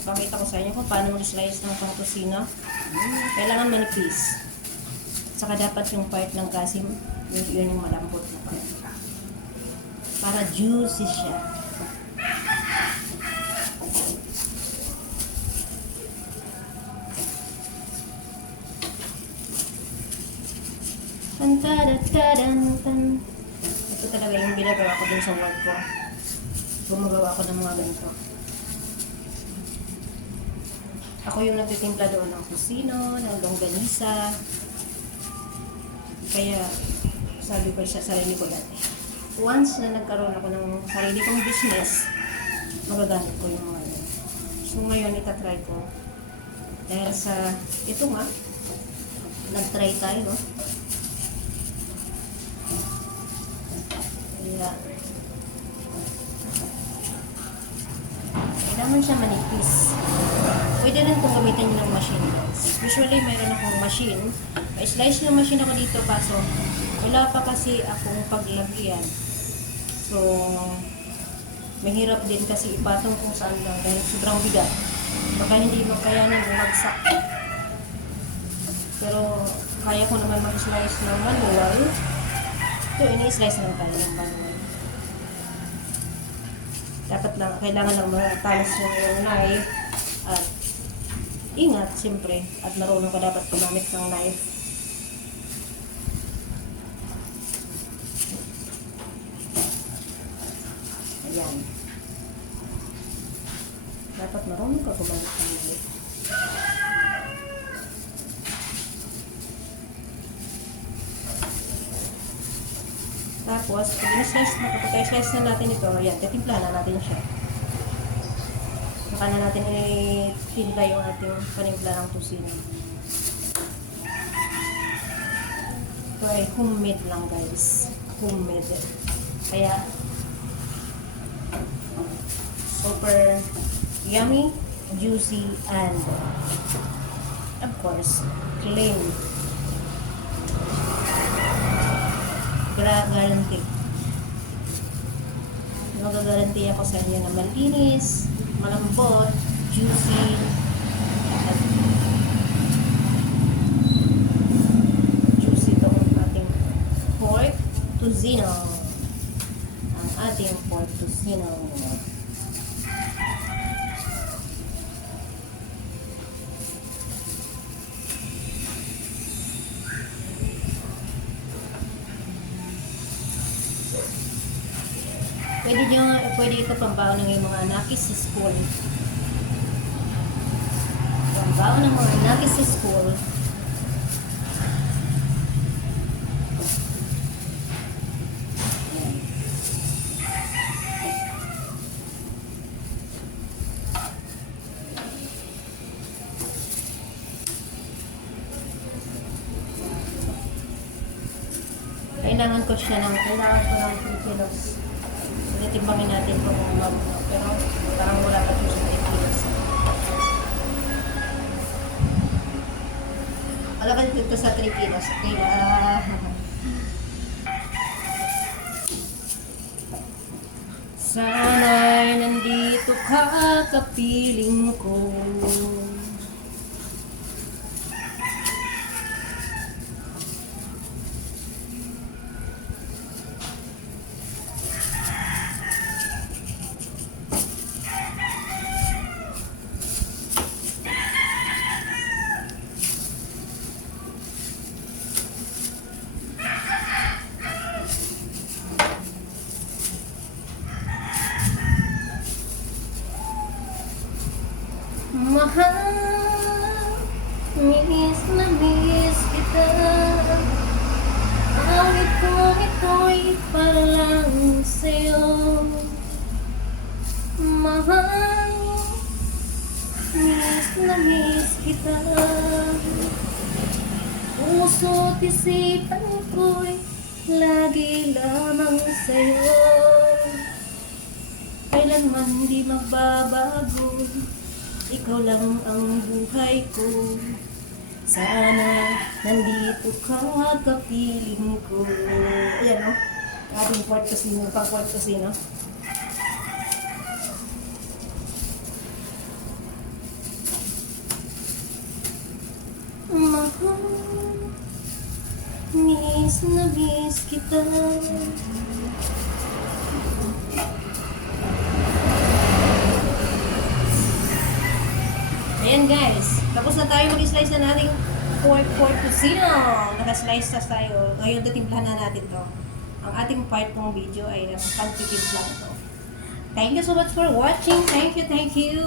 Pakita ko sa inyo kung paano mag-slice ng pangtusina. Kailangan manipis. Saka dapat yung part ng kasim, yun yung malambot na part. Para juicy siya. Tan. Ito talaga yung ginagawa ko dun sa work ko. Gumagawa ko ng mga ganito. Ako yung nagtitimpla doon ng kusino, ng longganisa. Kaya sabi ko sa sarili ko dati, once na nagkaroon ako ng sarili kong business, magagamit ko yung mga yun. So ngayon itatry ko. Dahil sa ito nga, nag-try tayo, no? Kaya kailangan siya manipis. Pwede rin kung gamitin ng machine. Usually, mayroon akong machine. Slice ng machine ako dito, kaso wala pa kasi akong paglagyan. So, mahirap din kasi ipatong kung saan lang dahil sobrang bigat. Baka hindi mo kaya nang bumagsak. Pero, kaya ko naman mag-slice ng manual. Ito, ini-slice lang tayo ng manual. Dapat lang, kailangan lang matalas yung knife at ingat, siyempre, at marunong ka dapat gumamit ng knife. Ayan. Dapat marunong ka gumamit ng knife. Tapos, pag i-slice na natin ito, ayan, titimplahan na natin siya. Saka na natin i-timpla yung ating panimpla ng tusino. Ito ay homemade lang, guys. Homemade. Kaya, super yummy, juicy, and of course, clean. Guarantee. Magagaranti ako sa inyo na malinis, malambot, juicy, at juicy itong ating pork tocino. Ang ating pork tocino. Pwede ito pambaon ng mga nakis sa school. Pambaon ng mga nakis sa school. Kailangan ko ng 3 kilos. Timbangin natin kung pero parang wala pa siya sa 8 kilos. Wala ka dito sa 3 kilos. Okay na. Sana'y nandito ka, kapiling ko. Mahal, miss na miss kita. Awit ko ito'y para lang sa'yo. Mahal, miss na miss kita. Puso't isipan ko'y lagi lamang sa'yo. Kailanman di magbabago, ikaw lang ang buhay ko. Sana nandito ka, kapiling ko. Ayan o, ating pork tocino, pang pork tocino. miss na miss kita. Ayan guys, tapos na tayo mag-slice na nating pork porcino. Naka-slice na tayo. Ngayon, titimplahan na natin to. Ang ating part ng video ay pagtitimpla to. Thank you so much for watching. Thank you, thank you.